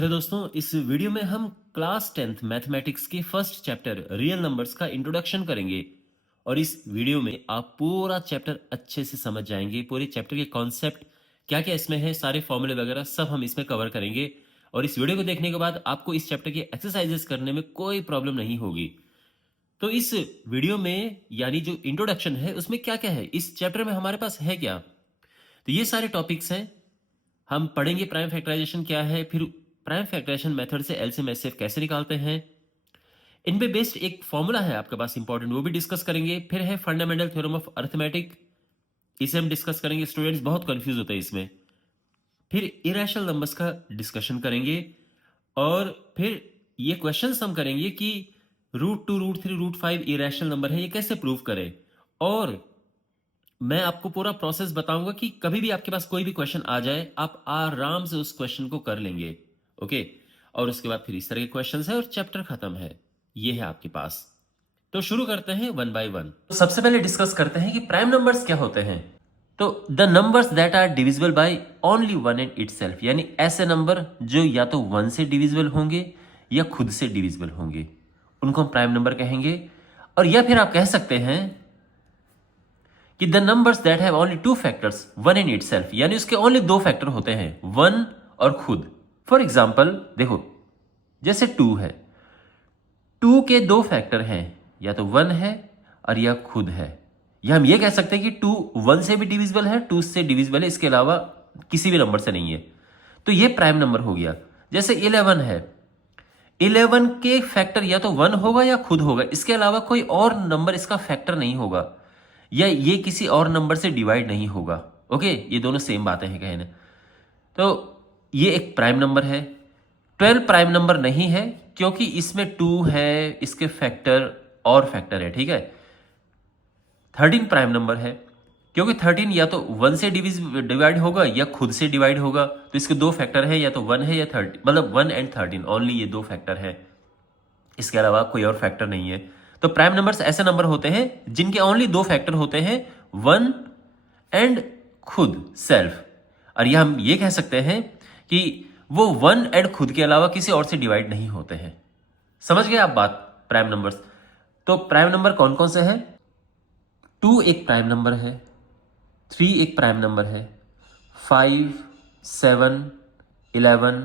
Hello दोस्तों, इस video में हम क्लास 10th मैथमेटिक्स के फर्स्ट चैप्टर रियल नंबर्स का इंट्रोडक्शन करेंगे। और इस वीडियो में आप पूरा चैप्टर अच्छे से समझ जाएंगे। पूरे चैप्टर के कॉन्सेप्ट क्या क्या इसमें है, सारे फॉर्मूले वगैरह सब हम इसमें कवर करेंगे। और इस वीडियो को देखने के बाद आपको इस चैप्टर की एक्सरसाइजेस करने में कोई प्रॉब्लम नहीं होगी। तो इस वीडियो में यानी जो इंट्रोडक्शन है उसमें क्या क्या है, इस चैप्टर में हमारे पास है क्या, तो ये सारे टॉपिक्स हैं। हम पढ़ेंगे प्राइम फैक्टराइजेशन क्या है, फिर प्राइम फैक्टराइजेशन मेथड से एलसीएम एचसीएफ कैसे निकालते हैं, इन पे बेस्ड एक फॉर्मूला है आपके पास इंपॉर्टेंट, वो भी डिस्कस करेंगे। फिर है फंडामेंटल थ्योरम ऑफ अर्थमेटिक, इसे हम डिस्कस करेंगे। स्टूडेंट्स बहुत कंफ्यूज होते हैं इसमें। फिर इरेशनल नंबर्स का डिस्कशन करेंगे। और फिर ये क्वेश्चंस हम करेंगे कि √2 √3 √5 इरेशनल नंबर है, ये कैसे प्रूव करें। और मैं आपको पूरा प्रोसेस बताऊंगा कि कभी भी आपके पास कोई भी क्वेश्चन आ जाए आप आराम से उस क्वेश्चन को कर लेंगे। ओके, और उसके बाद फिर इस तरह के क्वेश्चंस है और चैप्टर खत्म है। ये है आपके पास। तो शुरू करते हैं वन बाय वन। तो सबसे पहले डिस्कस करते हैं कि प्राइम नंबर्स क्या होते हैं। तो the numbers that are divisible by only one and itself, यानी ऐसे नंबर जो या तो वन से डिविजिबल होंगे या खुद से डिविजिबल होंगे, उनको हम प्राइम नंबर कहेंगे। और या फिर आप कह सकते हैं कि the numbers that have only two factors one in itself, यानी उसके ओनली दो फैक्टर होते हैं, वन और खुद। फॉर एग्जाम्पल देखो, जैसे टू है, टू के दो फैक्टर हैं, या तो वन है और या खुद है। या हम ये कह सकते हैं कि टू वन से भी डिविजिबल है, टू से डिविजिबल है, इसके अलावा किसी भी नंबर से नहीं है। तो ये प्राइम नंबर हो गया। जैसे 11 है, 11 के फैक्टर या तो वन होगा या खुद होगा, इसके अलावा कोई और नंबर इसका फैक्टर नहीं होगा, या ये किसी और नंबर से डिवाइड नहीं होगा। ओके, ये दोनों सेम बातें हैं कहने। तो ये एक प्राइम नंबर है। 12 प्राइम नंबर नहीं है क्योंकि इसमें 2 है, इसके फैक्टर और फैक्टर है, ठीक है। 13 प्राइम नंबर है क्योंकि 13 या तो वन से डिवाइड होगा या खुद से डिवाइड होगा, तो इसके दो फैक्टर है, या तो वन है या 30, मतलब 1 एंड 13 ओनली, ये दो फैक्टर है, इसके अलावा कोई और फैक्टर नहीं है। तो प्राइम नंबर्स ऐसे नंबर होते हैं जिनके ओनली दो फैक्टर होते हैं, वन एंड खुद सेल्फ। और यह हम ये कह सकते हैं कि वो वन एंड खुद के अलावा किसी और से डिवाइड नहीं होते हैं। समझ गए आप बात, प्राइम नंबर्स। तो प्राइम नंबर कौन कौन से हैं? 2 एक प्राइम नंबर है, 3 एक प्राइम नंबर है, 5 7 11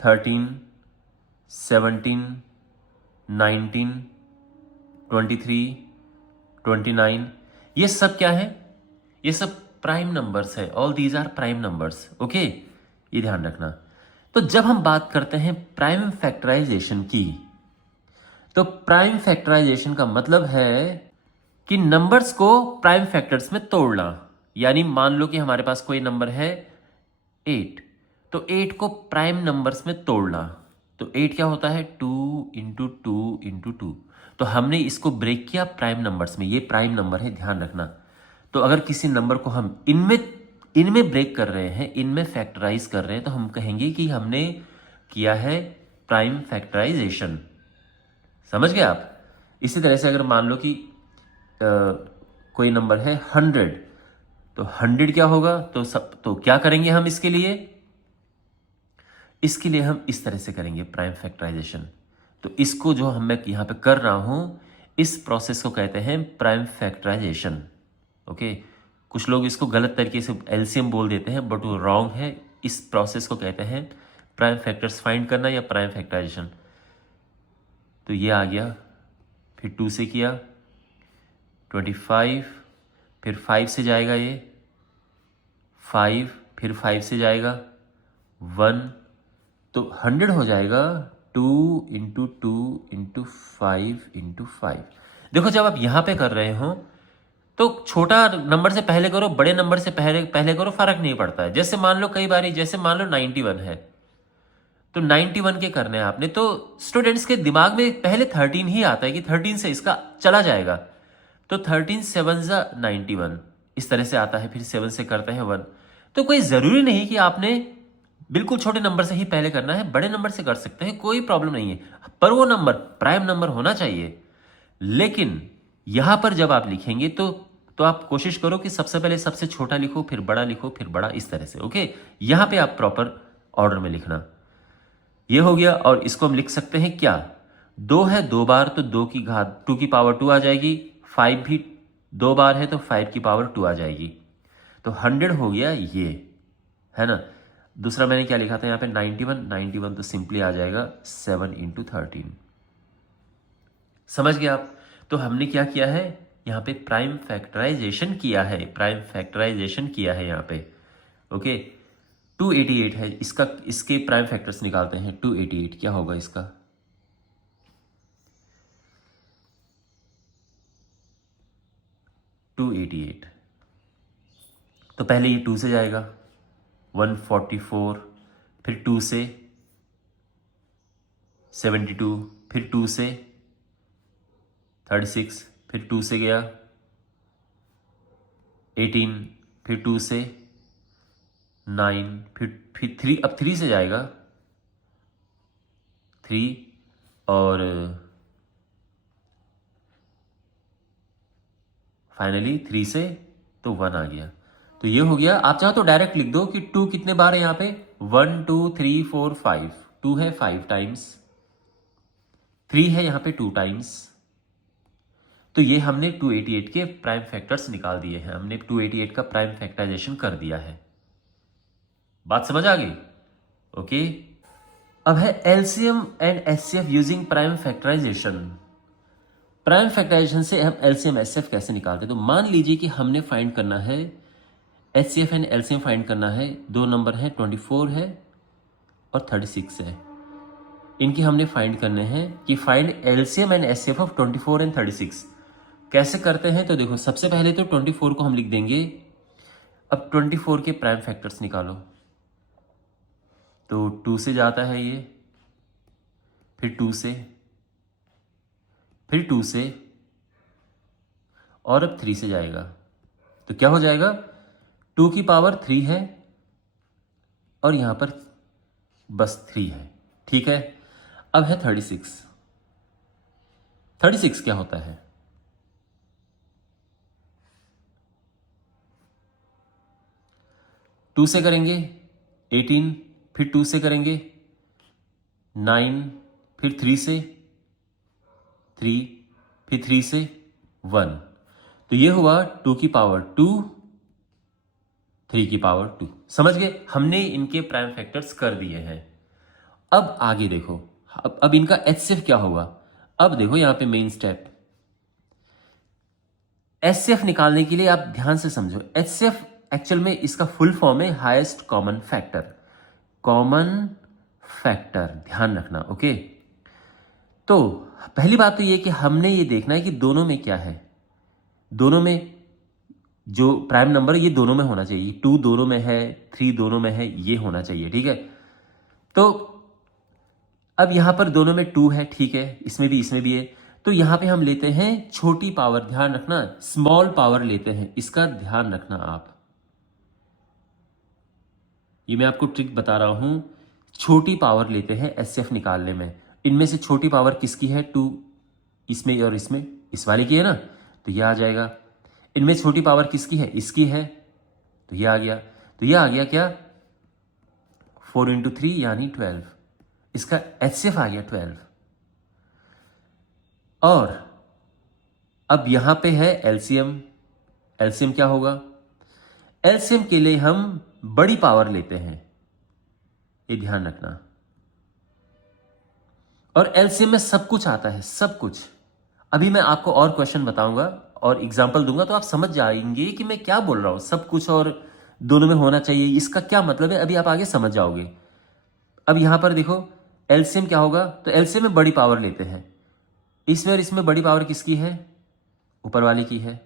13 17 19 23 29, ये सब क्या है? ये सब प्राइम नंबर्स है। All these are prime numbers. Okay, ये ध्यान रखना। तो जब हम बात करते हैं प्राइम फैक्टराइजेशन की, तो प्राइम फैक्टराइजेशन का मतलब है कि नंबर्स को प्राइम फैक्टर्स में तोड़ना। यानी मान लो कि हमारे पास कोई नंबर है 8, तो 8 को प्राइम नंबर्स में तोड़ना। तो 8 क्या होता है? 2 इंटू 2 इंटू 2। तो हमने इसको ब्रेक किया प्राइम नंबर्स में, ये प्राइम नंबर है, ध्यान रखना। तो अगर किसी नंबर को हम इनमें ब्रेक कर रहे हैं, इनमें फैक्टराइज कर रहे हैं, तो हम कहेंगे कि हमने किया है प्राइम फैक्टराइजेशन। समझ गए आप? इसी तरह से अगर मान लो कि कोई नंबर है 100, तो 100 क्या होगा? तो क्या करेंगे हम इसके लिए? इसके लिए हम इस तरह से करेंगे प्राइम फैक्टराइजेशन। तो इसको जो मैं यहाँ पे कर रहा हूँ, इस प्रोसेस को कहते हैं प्राइम फैक्टराइजेशन। ओके, कुछ लोग इसको गलत तरीके से एलसीएम बोल देते हैं, बट वो रॉन्ग है। इस प्रोसेस को कहते हैं प्राइम फैक्टर्स फाइंड करना या प्राइम फैक्टराइजेशन। तो ये आ गया, फिर 2 से किया 25, फिर 5 से जाएगा ये 5, फिर 5 से जाएगा 1, तो 100 हो जाएगा 2 इंटू 2 इंटू 5 इंटू 5। देखो, जब आप यहाँ पे कर रहे हो तो छोटा नंबर से पहले करो, बड़े नंबर से पहले करो, फर्क नहीं पड़ता है। जैसे मान लो कई बार, जैसे मान लो 91 है, तो 91 के करने हैं आपने, तो स्टूडेंट्स के दिमाग में पहले 13 ही आता है कि 13 से इसका चला जाएगा, तो 13 7 91, इस तरह से आता है। फिर 7 से करते हैं 1। तो कोई जरूरी नहीं कि आपने बिल्कुल छोटे नंबर से ही पहले करना है, बड़े नंबर से कर सकते हैं, कोई प्रॉब्लम नहीं है, पर वो नंबर प्राइम नंबर होना चाहिए। लेकिन यहां पर जब आप लिखेंगे तो आप कोशिश करो कि सबसे पहले सबसे छोटा लिखो, फिर बड़ा लिखो, फिर बड़ा, इस तरह से। ओके, यहां पे आप प्रॉपर ऑर्डर में लिखना। ये हो गया। और इसको हम लिख सकते हैं क्या, 2 है 2 बार तो 2 की घात 2 की पावर 2 आ जाएगी, 5 भी 2 बार है तो 5 की पावर 2 आ जाएगी। तो 100 हो गया ये, है ना। दूसरा मैंने क्या लिखा था यहाँ पे 91 तो सिंपली आ जाएगा 7 × 13। समझ गए आप। तो हमने क्या किया है यहाँ पे, प्राइम फैक्टराइजेशन किया है, प्राइम फैक्टराइजेशन किया है यहाँ पे। ओके 288 है इसका, इसके प्राइम फैक्टर्स निकालते हैं। 288 क्या होगा इसका, 288 तो पहले ये 2 से जाएगा 144, फिर 2 से 72, फिर 2 से 36, फिर 2 से गया 18, फिर 2 से 9, फिर 3, अब 3 से जाएगा 3, और फाइनली 3 से तो 1 आ गया। तो ये हो गया। आप चाहो तो डायरेक्ट लिख दो कि 2 कितने बार है यहाँ पे, 1 2 3 4 5, 2 है 5 टाइम्स, 3 है यहाँ पे 2 टाइम्स। तो ये हमने 288 के प्राइम फैक्टर्स निकाल दिए हैं, हमने 288 का प्राइम फैक्टराइजेशन कर दिया है। बात समझ आ गई। ओके अब है LCM and HCF using prime factorisation. Prime factorisation से हम एलसीएम एचसीएफ कैसे निकालते हैं, तो मान लीजिए कि हमने फाइंड करना है एचसीएफ एंड एलसीएम फाइंड करना है। दो नंबर है 24 है और 36 है, इनकी हमने फाइंड करने हैं कि find LCM and HCF of 24 and 36। कैसे करते हैं, तो देखो सबसे पहले तो 24 को हम लिख देंगे। अब 24 के प्राइम फैक्टर्स निकालो, तो 2 से जाता है ये, फिर 2 से, फिर 2 से, और अब 3 से जाएगा। तो क्या हो जाएगा, 2 की पावर 3 है और यहां पर बस 3 है। ठीक है। अब है 36। 36 क्या होता है, टू से करेंगे 18, फिर 2 से करेंगे 9, फिर 3 से 3, फिर 3 से 1। तो ये हुआ 2 की पावर 2, 3 की पावर 2। समझ गए, हमने इनके प्राइम फैक्टर्स कर दिए हैं। अब आगे देखो, अब इनका एचसीएफ क्या होगा। अब देखो यहां पे मेन स्टेप, एचसीएफ निकालने के लिए आप ध्यान से समझो। एचसीएफ एक्चुअल में इसका फुल फॉर्म है highest common factor. Common factor ध्यान रखना। ओके तो पहली बात तो ये कि हमने ये देखना है कि दोनों में क्या है, दोनों में जो प्राइम नंबर ये दोनों में होना चाहिए। 2 दोनों में है, 3 दोनों में है, ये होना चाहिए। ठीक है। तो अब यहां पर दोनों में 2 है, ठीक है, इसमें भी है। तो यहां पे हम लेते हैं छोटी पावर, ध्यान रखना स्मॉल पावर लेते हैं, इसका ध्यान रखना आप। ये मैं आपको ट्रिक बता रहा हूं, छोटी पावर लेते हैं एचसीएफ निकालने में। इनमें से छोटी पावर किसकी है, 2 इसमें और इसमें, इस वाले की है ना, तो ये आ जाएगा। इनमें छोटी पावर किसकी है, इसकी है, तो ये आ गया। तो ये आ गया क्या, 4 × 3 यानी 12। इसका एचसीएफ आ गया 12। और अब यहां पे है एलसीएम। एलसीएम क्या होगा, एलसीएम के लिए हम बड़ी पावर लेते हैं, ये ध्यान रखना। और एलसीएम में सब कुछ आता है, सब कुछ। अभी मैं आपको और क्वेश्चन बताऊंगा और एग्जांपल दूंगा तो आप समझ जाएंगे कि मैं क्या बोल रहा हूं। सब कुछ और दोनों में होना चाहिए, इसका क्या मतलब है, अभी आप आगे समझ जाओगे। अब यहां पर देखो एलसीएम क्या होगा, तो एलसीएम में बड़ी पावर लेते हैं। इसमें और इसमें बड़ी पावर किसकी है, ऊपर वाले की है,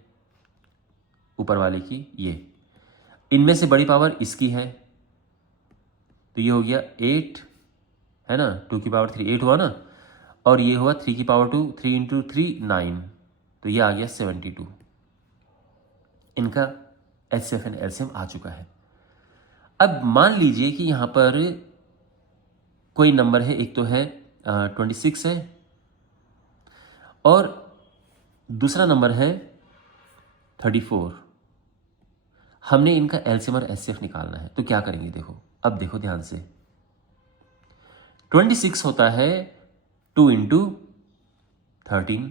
ऊपर वाले की। ये इनमें से बड़ी पावर इसकी है, तो ये हो गया 8, है ना, 2 की पावर 3 8 हुआ ना, और ये हुआ 3 की पावर 2, 3 × 3 9, तो ये आ गया 72। इनका एचसीएफ एंड एलसीएम आ चुका है। अब मान लीजिए कि यहां पर कोई नंबर है, एक तो है 26 है और दूसरा नंबर है 34। हमने इनका एलसीएम और एचसीएफ निकालना है, तो क्या करेंगे, देखो अब देखो ध्यान से। 26 होता है 2 इंटू 13।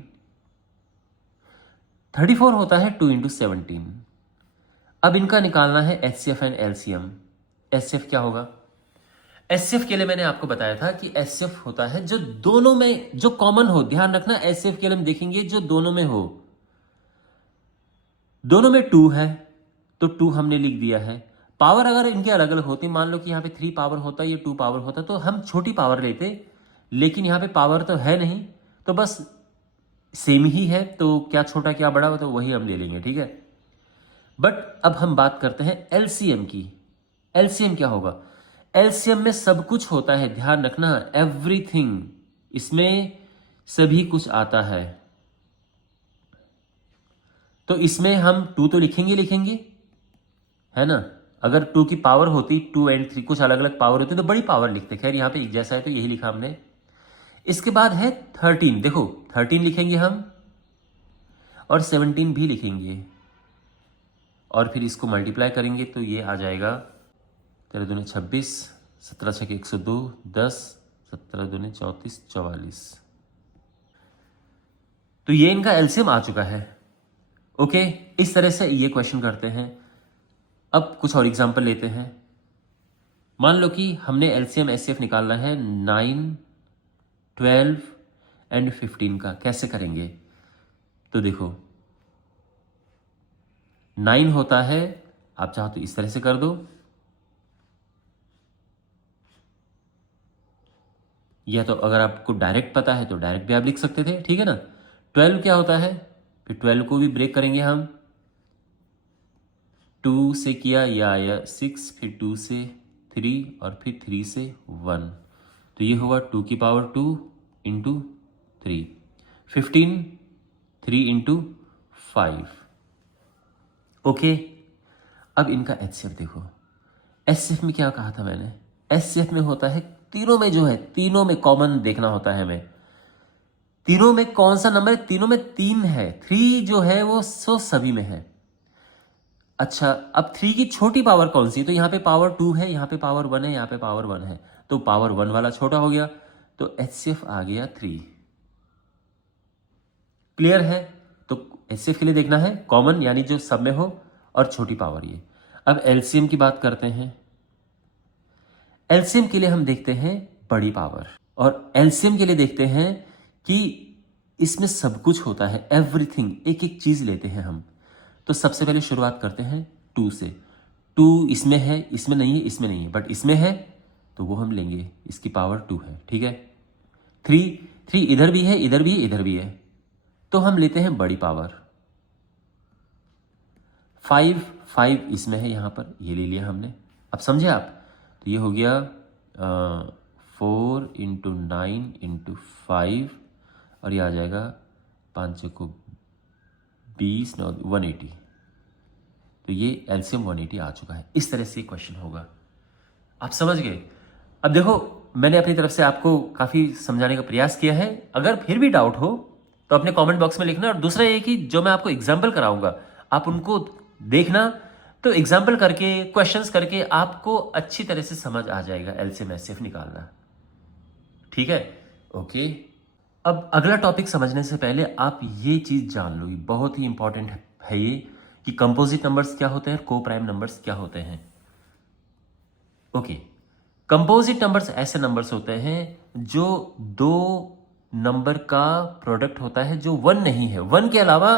34 होता है 2 इंटू 17। अब इनका निकालना है HCF एंड LCM। HCF क्या होगा? HCF के लिए मैंने आपको बताया था कि HCF होता है जो दोनों में जो कॉमन हो। ध्यान रखना, HCF के लिए हम देखेंगे जो दोनों में हो। दोनों में 2 है तो 2 हमने लिख दिया है। पावर अगर इनके अलग अलग होती, मान लो कि यहाँ पे 3 पावर होता, ये 2 पावर होता, तो हम छोटी पावर लेते, लेकिन यहाँ पे पावर तो है नहीं, तो बस सेम ही है, तो क्या छोटा क्या बड़ा हो तो वही हम ले लेंगे, ठीक है। बट अब हम बात करते हैं LCM की। LCM क्या होगा? LCM में सब कुछ होता है, ध्यान रखना, एवरीथिंग, इसमें सभी कुछ आता है। तो इसमें हम 2 तो लिखेंगे, है ना। अगर 2 की पावर होती, 2 एंड 3 कुछ अलग अलग पावर होती तो बड़ी पावर लिखते। खैर यहाँ पे एक जैसा है तो यही लिखा हमने। इसके बाद है 13। देखो 13 लिखेंगे हम और 17 भी लिखेंगे और फिर इसको मल्टीप्लाई करेंगे तो ये आ जाएगा 13 दूनी 26, 17 छके 102, 10, 17 दूनी 34, 44। तो ये इनका एलसीएम आ चुका है। ओके, इस तरह से ये क्वेश्चन करते हैं। अब कुछ और एग्जांपल लेते हैं। मान लो कि हमने एलसीएम एचसीएफ निकालना है 9, 12 एंड 15 का। कैसे करेंगे? तो देखो 9 होता है, आप चाहो तो इस तरह से कर दो, या तो अगर आपको डायरेक्ट पता है तो डायरेक्ट भी आप लिख सकते थे, ठीक है ना। 12 क्या होता है? फिर 12 को भी ब्रेक करेंगे हम, 2 से किया या आया 6, फिर 2 से 3 और फिर 3 से 1, तो ये हुआ 2 की पावर 2 इंटू 3। 15 3 इंटू 5। ओके, अब इनका एचसीएफ देखो। एचसीएफ में क्या कहा था मैंने? एचसीएफ में होता है तीनों में जो है, तीनों में कॉमन देखना होता है हमें। तीनों में कौन सा नंबर है? तीनों में 3 है। 3 जो है वो सभी में है। अच्छा, अब 3 की छोटी पावर कौन सी है? तो यहाँ पे पावर 2 है, यहाँ पे पावर 1 है, यहाँ पे पावर 1 है, तो पावर 1 वाला छोटा हो गया, तो एचसीएफ आ गया 3। क्लियर है? तो एचसीएफ के लिए देखना है कॉमन, यानी जो सब में हो, और छोटी पावर ये। अब एलसीएम की बात करते हैं। एलसीएम के लिए हम देखते हैं बड़ी पावर, और एलसीएम के लिए देखते हैं कि इसमें सब कुछ होता है, एवरीथिंग, एक एक चीज लेते हैं हम। तो सबसे पहले शुरुआत करते हैं 2 से। 2 इसमें है, इसमें नहीं है, इसमें नहीं है, बट इसमें है तो वो हम लेंगे, इसकी पावर 2 है, ठीक है। 3 इधर भी है, इधर भी है, इधर भी है, तो हम लेते हैं बड़ी पावर। 5 इसमें है, यहां पर ये ले लिया हमने। अब समझे आप? तो ये हो गया 4 इंटू 9 इंटू 5, और ये आ जाएगा 5 को 20, 180। तो ये एलसीएम 180 आ चुका है। इस तरह से क्वेश्चन होगा, आप समझ गए। अब देखो, मैंने अपनी तरफ से आपको काफी समझाने का प्रयास किया है। अगर फिर भी डाउट हो तो अपने कमेंट बॉक्स में लिखना। और दूसरा ये कि जो मैं आपको एग्जाम्पल कराऊंगा आप उनको देखना, तो एग्जाम्पल करके, क्वेश्चंस करके आपको अच्छी तरह से समझ आ जाएगा एलसीएम एचसीएफ निकालना, ठीक है। ओके, अब अगला टॉपिक समझने से पहले आप ये चीज जान लो, बहुत ही इंपॉर्टेंट है ये, कि कंपोजिट नंबर्स क्या होते हैं, को प्राइम नंबर्स क्या होते हैं। ओके, कंपोजिट नंबर्स ऐसे नंबर्स होते हैं जो 2 नंबर का प्रोडक्ट होता है, जो 1 नहीं है। 1 के अलावा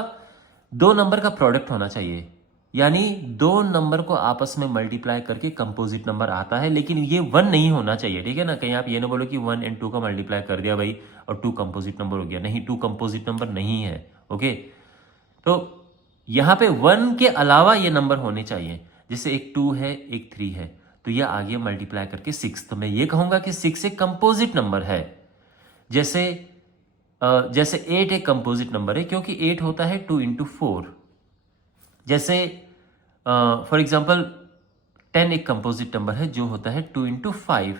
2 नंबर का प्रोडक्ट होना चाहिए, यानी 2 नंबर को आपस में मल्टीप्लाई करके कंपोजिट नंबर आता है, लेकिन ये 1 नहीं होना चाहिए, ठीक है ना। कहीं आप ये ना बोलो कि 1 एंड 2 का मल्टीप्लाई कर दिया भाई और 2 कंपोजिट नंबर हो गया। नहीं, 2 कंपोजिट नंबर नहीं है। ओके, तो यहां पे 1 के अलावा ये नंबर होने चाहिए। जैसे एक 2 है, एक 3 है, तो ये आगे मल्टीप्लाई करके 6, तो मैं ये कहूंगा कि 6 एक कंपोजिट नंबर है। जैसे 8 एक कंपोजिट नंबर है, क्योंकि 8 होता है 2 इंटू 4। जैसे फॉर एग्जाम्पल 10 एक कंपोजिट नंबर है, जो होता है 2 इंटू 5।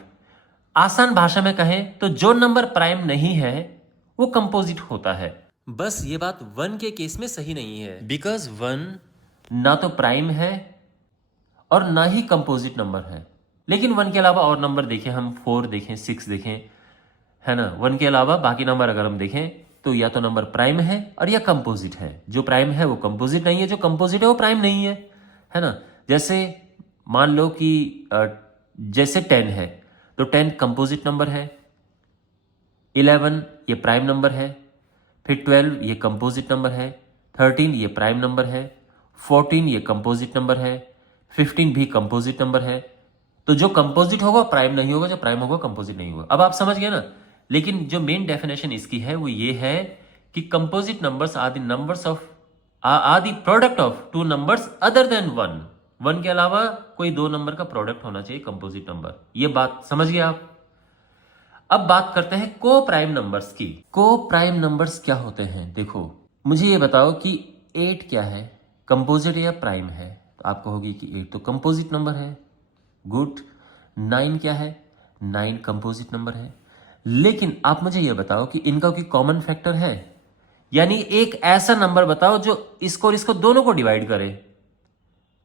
आसान भाषा में कहें तो जो नंबर प्राइम नहीं है वो कंपोजिट होता है। बस ये बात 1 के केस में सही नहीं है, बिकॉज 1 ना तो प्राइम है और ना ही कंपोजिट नंबर है। लेकिन 1 के अलावा और नंबर देखें हम, 4 देखें, 6 देखें, है ना, 1 के अलावा बाकी नंबर अगर हम देखें तो या तो नंबर प्राइम है और या कंपोजिट है। जो प्राइम है वो कंपोजिट नहीं है, जो कंपोजिट है वो प्राइम नहीं है ना। जैसे मान लो कि जैसे 10 है तो 10 कंपोजिट नंबर है, 11 ये प्राइम नंबर है, फिर 12 ये कंपोजिट नंबर है, 13 ये प्राइम नंबर है, 14 ये कंपोजिट नंबर है, 15 भी कंपोजिट नंबर है। तो जो कंपोजिट होगा प्राइम नहीं होगा, जो प्राइम होगा कंपोजिट नहीं होगा। अब आप समझ गए ना। लेकिन जो मेन डेफिनेशन इसकी है वो ये है कि composite numbers are the numbers of are the product of two numbers other than 1 के अलावा कोई दो नंबर का प्रोडक्ट होना चाहिए कंपोजिट नंबर। ये बात समझ गए आप। अब बात करते हैं को प्राइम नंबर्स की। को प्राइम नंबर्स क्या होते हैं? देखो मुझे ये बताओ कि 8 क्या है, कंपोजिट या प्राइम है? तो आप कहोगे कि 8 तो कंपोजिट नंबर है। गुड। 9 क्या है? 9 कंपोजिट नंबर है। लेकिन आप मुझे ये बताओ कि इनका कोई कॉमन फैक्टर है? यानी एक ऐसा नंबर बताओ जो इसको और इसको दोनों को डिवाइड करे।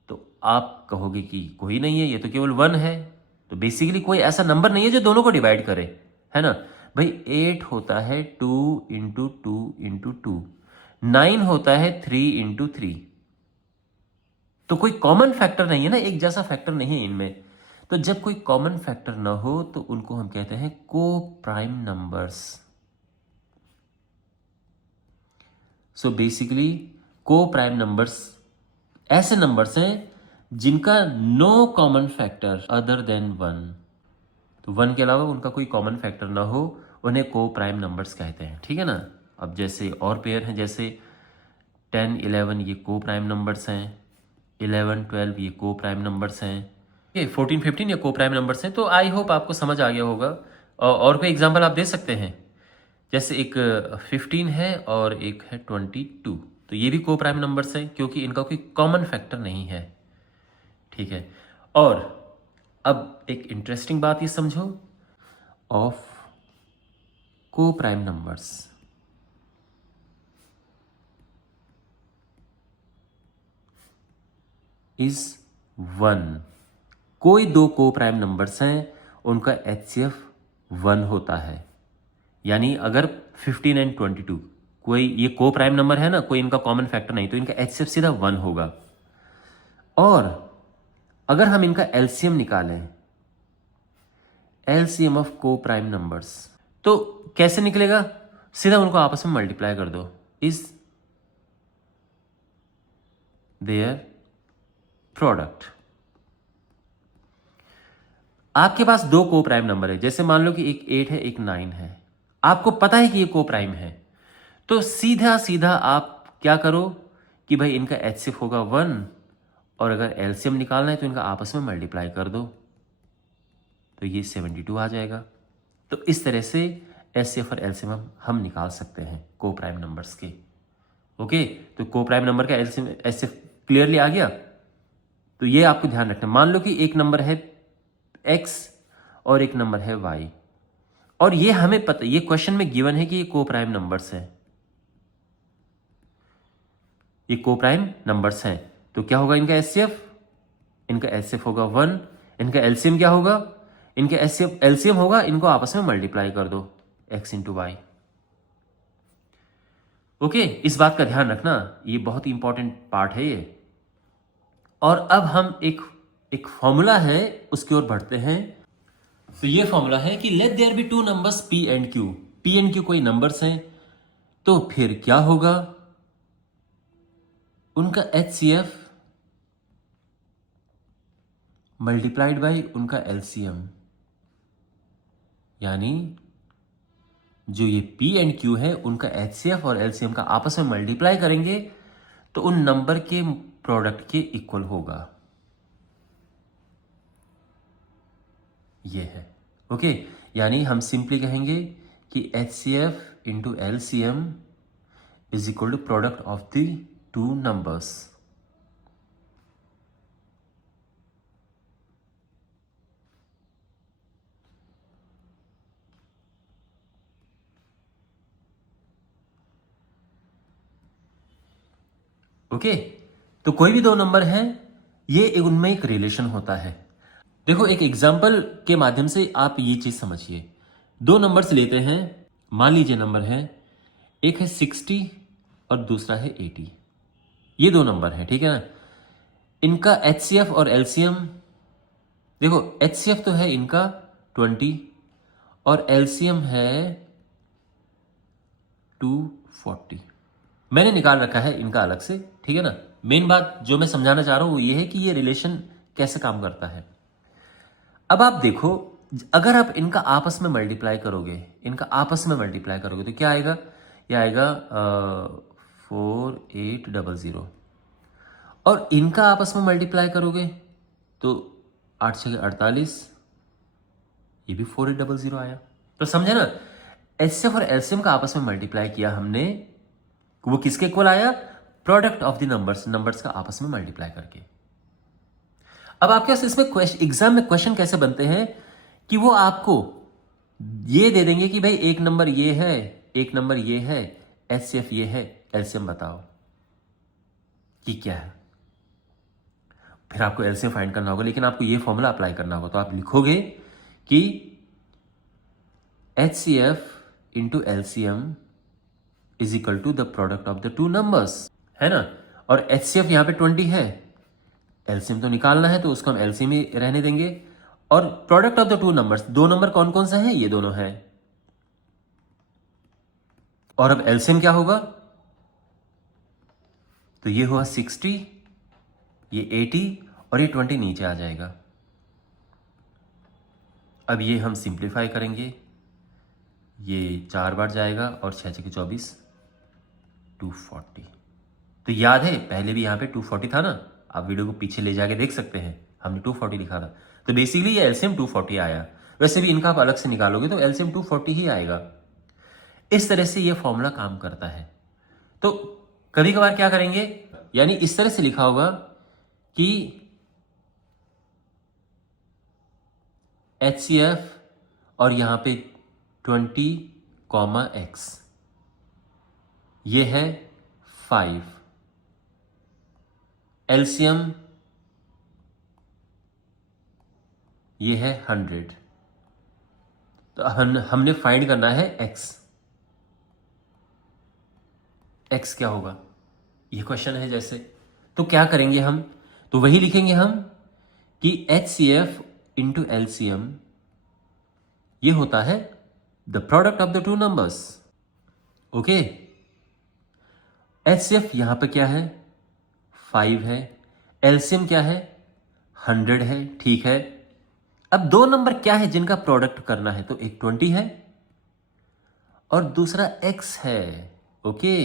तो आप कहोगे कि कोई नहीं है, ये तो केवल 1 है। तो बेसिकली कोई ऐसा नंबर नहीं है जो दोनों को डिवाइड करे, है ना भाई। 8 होता है 2 इंटू 2 इंटू 2, 9 होता है 3 इंटू 3। तो कोई कॉमन फैक्टर नहीं है ना, एक जैसा फैक्टर नहीं है इनमें। तो जब कोई कॉमन फैक्टर ना हो तो उनको हम कहते हैं coprime numbers. So basically coprime numbers ऐसे नंबर्स हैं जिनका no common factor other than 1। तो 1 के अलावा उनका कोई कॉमन फैक्टर ना हो, उन्हें को प्राइम नंबर्स कहते हैं, ठीक है ना। अब जैसे और पेयर हैं, जैसे 10 11 ये को प्राइम नंबर्स हैं, 11 12 ये को प्राइम नंबर्स हैं, ये 14 15 ये को प्राइम नंबर्स हैं। तो आई होप आपको समझ आ गया होगा। और कोई एग्जांपल आप दे सकते हैं, जैसे एक 15 है और एक है 22। तो ये भी को प्राइम नंबर्स हैं क्योंकि इनका कोई कॉमन फैक्टर नहीं है, ठीक है। और अब एक इंटरेस्टिंग बात ये समझो ऑफ को प्राइम नंबर्स। इज 1। कोई दो को प्राइम नंबर्स हैं उनका एचसीएफ 1 होता है। यानी अगर 15 एंड 22 कोई ये को प्राइम नंबर है ना, कोई इनका कॉमन फैक्टर नहीं, तो इनका एचसीएफ सीधा 1 होगा। और अगर हम इनका एलसीएम निकालें, एलसीएम ऑफ को प्राइम नंबर्स, तो कैसे निकलेगा? सीधा उनको आपस में मल्टीप्लाई कर दो। Is their product. आपके पास दो को प्राइम नंबर है, जैसे मान लो कि एक 8 है एक 9 है, आपको पता है कि ये को प्राइम है। तो सीधा सीधा आप क्या करो कि भाई इनका एचसीएफ होगा 1, और अगर एलसीएम निकालना है तो इनका आपस में मल्टीप्लाई कर दो, तो ये 72 आ जाएगा। तो इस तरह से एचसीएफ और एलसीएम हम निकाल सकते हैं को प्राइम नंबर्स के। ओके, तो को प्राइम नंबर का एलसीएम एचसीएफ क्लियरली आ गया। तो ये आपको ध्यान रखना। मान लो कि एक नंबर है x और एक नंबर है y, और ये हमें पता, ये क्वेश्चन में गिवन है कि ये को प्राइम नंबर्स हैं, ये को प्राइम नंबर्स हैं। तो क्या होगा इनका एचसीएफ? इनका एचसीएफ होगा 1। इनका एलसीएम क्या होगा? इनका एलसीएम होगा, इनको आपस में मल्टीप्लाई कर दो, x इंटू वाई। ओके, इस बात का ध्यान रखना, ये बहुत ही इंपॉर्टेंट पार्ट है ये। और अब हम एक फॉर्मूला है उसकी ओर बढ़ते हैं। तो ये फॉर्मूला है कि let there be two numbers p and q। p and q कोई नंबर्स हैं, तो फिर क्या होगा? उनका HCF मल्टीप्लाइड बाय उनका LCM। यानी जो ये p एंड q है उनका HCF और LCM का आपस में मल्टीप्लाई करेंगे तो उन नंबर के प्रोडक्ट के इक्वल होगा। ये है ओके। यानी हम सिंपली कहेंगे कि HCF into LCM is equal to product of the two numbers. Okay, तो कोई भी दो नंबर हैं, ये उनमें एक रिलेशन होता है। देखो एक एग्जाम्पल के माध्यम से आप ये चीज समझिए। दो नंबर्स लेते हैं, मान लीजिए नंबर है, एक है 60 और दूसरा है 80। ये दो नंबर है, ठीक है ना। इनका HCF और LCM देखो, HCF तो है इनका 20 और LCM है 240। मैंने निकाल रखा है इनका अलग से, ठीक है ना। मेन बात जो मैं समझाना चाह रहा हूं वो ये है कि ये रिलेशन कैसे काम करता है। अब आप देखो, अगर आप इनका आपस में मल्टीप्लाई करोगे, इनका आपस में मल्टीप्लाई करोगे तो क्या आएगा, ये आएगा 4800। और इनका आपस में मल्टीप्लाई करोगे तो 8 6 48, ये भी 4800 आया। तो समझे ना, HCF और LCM का आपस में मल्टीप्लाई किया हमने, वो किसके इक्वल आया, product of the numbers, numbers का आपस में मल्टीप्लाई करके। अब आपके पास इसमें एग्जाम में क्वेश्चन कैसे बनते हैं कि वो आपको ये दे देंगे कि भाई एक नंबर ये है, एक नंबर ये है, HCF ये है, LCM बताओ कि क्या है। फिर आपको LCM फाइंड करना होगा, लेकिन आपको ये फॉर्मूला अप्लाई करना होगा। तो आप लिखोगे कि HCF into LCM is equal to the product of the two numbers, है ना। और HCF यहां पे 20 है, LCM तो निकालना है तो उसको हम LCM ही रहने देंगे। और product of the two numbers, दो नंबर कौन कौन सा है, ये दोनों है। और अब LCM क्या होगा, तो ये हुआ 60, ये 80 और ये 20 नीचे आ जाएगा। अब ये हम सिंप्लीफाई करेंगे, ये 4 बार जाएगा और 6 6 24, 240। तो याद है पहले भी यहां पे 240 था ना, आप वीडियो को पीछे ले जाके देख सकते हैं, हमने 240 लिखा था। तो बेसिकली ये LCM 240 आया। वैसे भी इनका आप अलग से निकालोगे तो LCM 240 ही आएगा। इस तरह से ये फॉर्मूला काम करता है। तो कभी कभार क्या करेंगे, यानी इस तरह से लिखा होगा कि HCF और यहां पे 20, x, ये है 5, LCM ये है 100। तो हमने फाइंड करना है x क्या होगा, ये क्वेश्चन है जैसे। तो क्या करेंगे हम, तो वही लिखेंगे हम कि HCF इंटू LCM ये होता है the product of the two numbers. Okay, HCF यहां पे क्या है, 5 है, LCM क्या है, 100 है, ठीक है। अब दो नंबर क्या है जिनका प्रोडक्ट करना है, तो एक 20 है और दूसरा x है। ओके,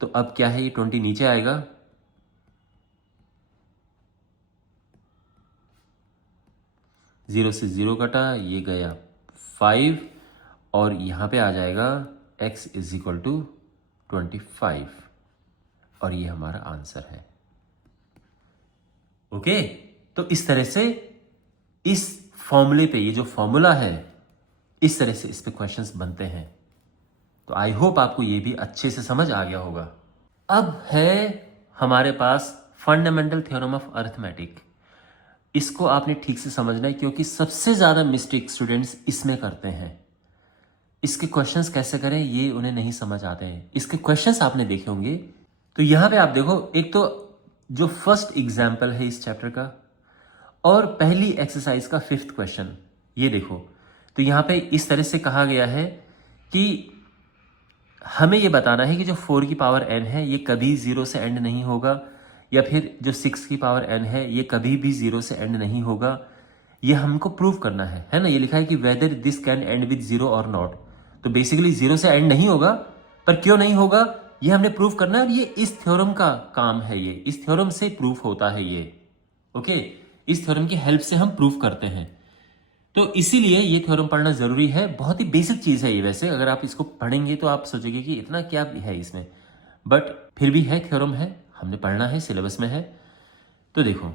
तो अब क्या है, ये 20 नीचे आएगा, जीरो से जीरो कटा, ये गया 5 और यहां पे आ जाएगा x इज इक्वल टू 25 और ये हमारा आंसर है। ओके, तो इस तरह से इस फॉर्मूले पे, ये जो फॉर्मूला है, इस तरह से इस पे क्वेश्चंस बनते हैं। तो आई होप आपको ये भी अच्छे से समझ आ गया होगा। अब है हमारे पास फंडामेंटल थ्योरम ऑफ अरिथमेटिक। इसको आपने ठीक से समझना है क्योंकि सबसे ज्यादा मिस्टेक स्टूडेंट्स इसमें करते हैं। इसके क्वेश्चंस कैसे करें ये उन्हें नहीं समझ आते हैं। इसके क्वेश्चंस आपने देखे होंगे, तो यहां पे आप देखो, एक तो जो फर्स्ट एग्जाम्पल है इस चैप्टर का और पहली एक्सरसाइज का 5th क्वेश्चन, ये देखो। तो यहां पे इस तरह से कहा गया है कि हमें ये बताना है कि जो 4 की पावर n है ये कभी 0 से एंड नहीं होगा, या फिर जो 6 की पावर n है ये कभी भी 0 से एंड नहीं होगा। ये हमको प्रूव करना है ना। ये लिखा है कि whether this can and with 0 और नॉट। तो बेसिकली 0 से एंड नहीं होगा, पर क्यों नहीं होगा ये हमने प्रूव करना है। और ये इस थ्योरम का काम है, ये इस थ्योरम से प्रूफ होता है ये। ओके, इस थ्योरम की हेल्प से हम प्रूफ करते हैं। तो इसीलिए ये थ्योरम पढ़ना जरूरी है। बहुत ही बेसिक चीज है ये, वैसे अगर आप इसको पढ़ेंगे तो आप सोचेंगे कि इतना क्या है इसमें, बट फिर भी है, थ्योरम है, हमने पढ़ना है, सिलेबस में है। तो देखो,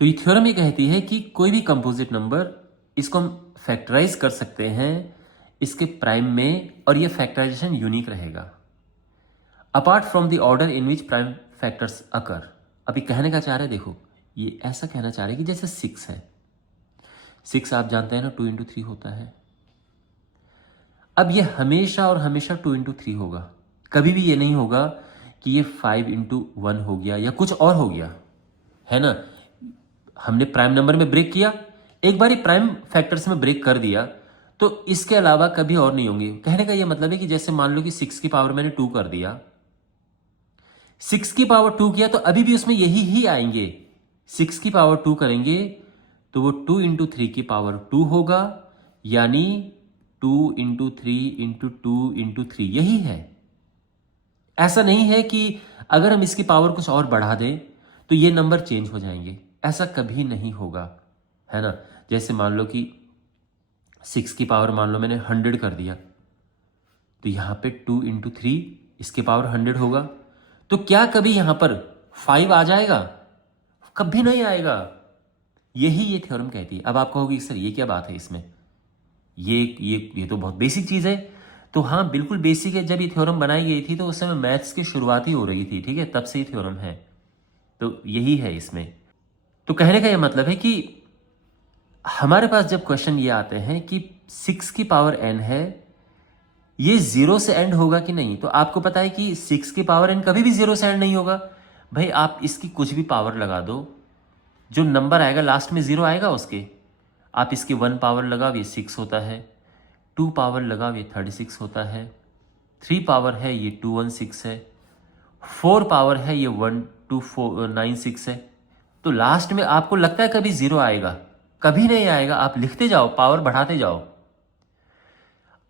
तो ये थ्योरम ये कहती है कि कोई भी कंपोजिट नंबर, इसको हम फैक्टराइज कर सकते हैं इसके प्राइम में, और ये फैक्टराइजेशन यूनिक रहेगा apart from the order in which prime factors occur. अभी कहने का चाह रहे हैं, देखो ये ऐसा कहना चाह रहे हैं कि जैसे 6 है, 6 आप जानते हैं ना 2 इंटू 3 होता है। अब ये हमेशा और हमेशा 2 इंटू 3 होगा, कभी भी ये नहीं होगा कि ये 5 इंटू 1 हो गया या कुछ और हो गया, है ना। हमने प्राइम नंबर में ब्रेक किया, एक बार प्राइम फैक्टर्स में ब्रेक कर दिया तो इसके अलावा कभी और नहीं होंगे। कहने का ये मतलब है कि जैसे मान लो कि 6 की पावर मैंने 2 कर दिया, 6 की पावर 2 किया तो अभी भी उसमें यही ही आएंगे। 6 की पावर 2 करेंगे तो वो 2 इंटू 3 की पावर 2 होगा, यानी 2 इंटू 3 इंटू 2 इंटू 3 यही है। ऐसा नहीं है कि अगर हम इसकी पावर कुछ और बढ़ा दें तो ये नंबर चेंज हो जाएंगे, ऐसा कभी नहीं होगा, है ना। जैसे मान लो कि 6 की पावर मान लो मैंने 100 कर दिया तो यहां पे 2 इंटू 3 इसके पावर 100 होगा, तो क्या कभी यहां पर 5 आ जाएगा? कभी नहीं आएगा। यही ये थ्योरम कहती है। अब आप कहोगे सर ये क्या बात है इसमें, ये तो बहुत बेसिक चीज है। तो हाँ बिल्कुल बेसिक है। जब ये थ्योरम बनाई गई थी तो उस समय मैथ्स की शुरुआत ही हो रही थी, ठीक है, तब से ये थ्योरम है, तो यही है इसमें। तो कहने का ये मतलब है कि हमारे पास जब क्वेश्चन ये आते हैं कि 6 की पावर n है, ये 0 से एंड होगा कि नहीं, तो आपको पता है कि 6 की पावर n कभी भी 0 से एंड नहीं होगा। भाई आप इसकी कुछ भी पावर लगा दो, जो नंबर आएगा लास्ट में 0 आएगा उसके। आप इसकी 1 पावर लगाओ ये 6 होता है, 2 पावर लगाओ ये 36 होता है, 3 पावर है ये 216 है, 4 पावर है ये 1296 है। तो लास्ट में आपको लगता है कभी 0 आएगा? कभी नहीं आएगा। आप लिखते जाओ, पावर बढ़ाते जाओ।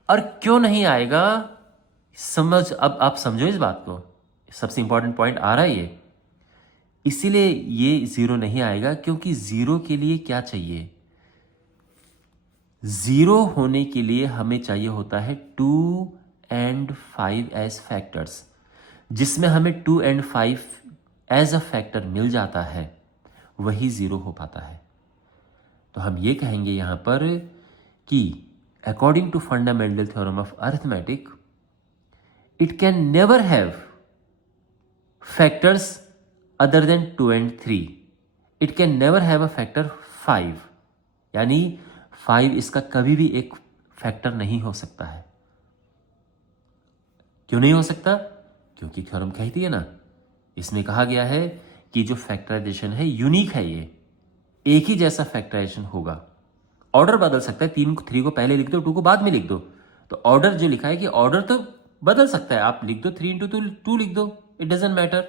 और क्यों नहीं आएगा, समझ, अब आप समझो इस बात को, सबसे इंपॉर्टेंट पॉइंट आ रहा है ये। इसीलिए ये 0 नहीं आएगा क्योंकि 0 के लिए क्या चाहिए, 0 होने के लिए हमें चाहिए होता है 2 and 5 एज फैक्टर्स। जिसमें हमें 2 and 5 एज अ फैक्टर मिल जाता है वही 0 हो पाता है। तो हम ये कहेंगे यहां पर कि according to fundamental theorem of arithmetic, it can never have factors other than 2 and 3। It can never have a factor 5, यानी 5 इसका कभी भी एक फैक्टर नहीं हो सकता है। क्यों नहीं हो सकता? क्योंकि थ्योरम कहती है ना, इसमें कहा गया है कि जो फैक्टराइजेशन है यूनिक है, ये एक ही जैसा फैक्टराइजेशन होगा। ऑर्डर बदल सकता है, 3 को पहले लिख दो, 2 को बाद में लिख दो, तो ऑर्डर जो लिखा है कि ऑर्डर तो बदल सकता है। आप लिख दो 3 इंटू 2 लिख दो, इट डजेंट मैटर।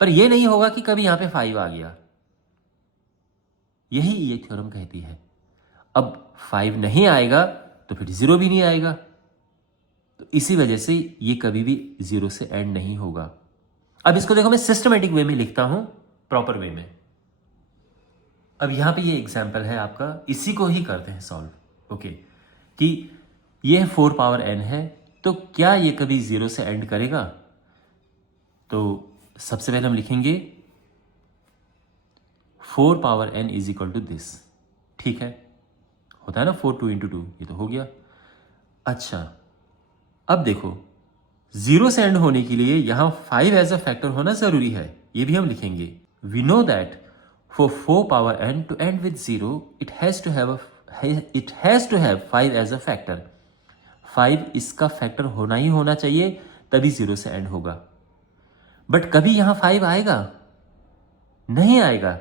पर यह नहीं होगा कि कभी यहां पे 5 आ गया। यही ये थ्योरम कहती है। अब 5 नहीं आएगा तो फिर 0 भी नहीं आएगा, तो इसी वजह से ये कभी भी 0 से एंड नहीं होगा। अब इसको देखो, मैं सिस्टमेटिक वे में लिखता हूं, प्रॉपर वे में। अब यहां पे ये एग्जाम्पल है आपका, इसी को ही करते हैं सॉल्व। ओके, कि ये 4 पावर n है, तो क्या ये कभी 0 से एंड करेगा? तो सबसे पहले हम लिखेंगे 4 power n is equal to this, ठीक है, होता है ना 4 2 इंटू 2, ये तो हो गया। अच्छा, अब देखो 0 से एंड होने के लिए यहां 5 एज अ फैक्टर होना जरूरी है, ये भी हम लिखेंगे। We know that for 4 power n to end with 0, it has to have 5 as a factor। 5 इसका फैक्टर होना ही होना चाहिए, तभी 0 से एंड होगा। बट कभी यहां 5 आएगा? नहीं आएगा।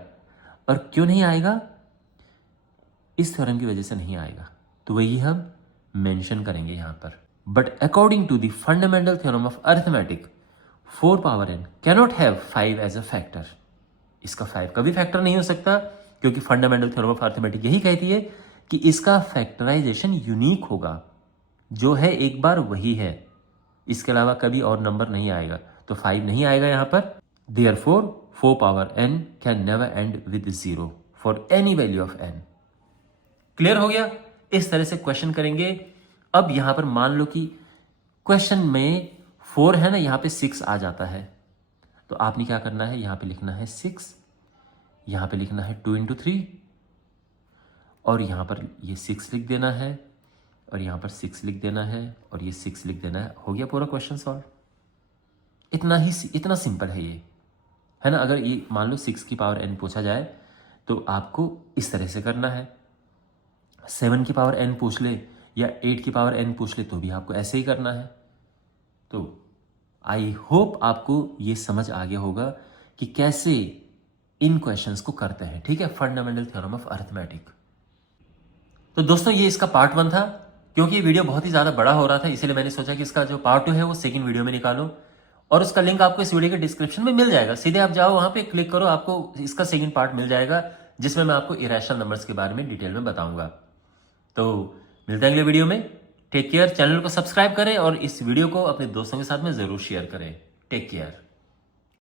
और क्यों नहीं आएगा? इस थ्योरम की वजह से नहीं आएगा, तो वही हम मेंशन करेंगे यहां पर। But according to the fundamental theorem of arithmetic, 4 power n cannot have 5 as a factor. इसका 5 कभी फैक्टर नहीं हो सकता, क्योंकि फंडामेंटल थ्योरम ऑफ अरिथमेटिक यही कहती है कि इसका फैक्टराइजेशन यूनिक होगा, जो है एक बार वही है, इसके अलावा कभी और नंबर नहीं आएगा। तो 5 नहीं आएगा यहां पर। Therefore 4 power n can never and with 0 for any value of n। Clear हो गया? इस तरह से क्वेश्चन करेंगे। अब यहां पर मान लो कि क्वेश्चन में 4 है ना, यहां पे 6 आ जाता है, तो आपने क्या करना है, यहां पे लिखना है 6, यहां पे लिखना है 2 इंटू 3, और यहां पर ये 6 लिख देना है, और यहां पर 6 लिख देना है, और ये 6 लिख देना है। हो गया पूरा क्वेश्चन सॉल्व। इतना सिंपल है ये। है ना। अगर ये मान लो 6 की पावर n पूछा जाए तो आपको इस तरह से करना है। 7 की पावर n पूछ ले या 8 की पावर n पूछ ले तो भी आपको ऐसे ही करना है। तो आई होप आपको ये समझ आ गया होगा कि कैसे इन क्वेश्चंस को करते हैं। ठीक है, फंडामेंटल थ्योरम ऑफ अरिथमेटिक। तो दोस्तों ये इसका पार्ट 1 था। क्योंकि ये वीडियो बहुत ही ज़्यादा बड़ा हो रहा था इसलिए मैंने सोचा कि इसका जो पार्ट 2 है वो सेकंड वीडियो में निकालो, और उसका लिंक आपको इस वीडियो के डिस्क्रिप्शन में मिल जाएगा। सीधे आप जाओ वहां पे क्लिक करो, आपको इसका सेकंड पार्ट मिल जाएगा जिसमें मैं आपको इरेशनल नंबर्स के बारे में डिटेल में बताऊंगा। तो मिलते हैं अगले वीडियो में। Take care. चैनल को सब्सक्राइब करें और इस वीडियो को अपने दोस्तों के साथ में जरूर शेयर करें। Take care.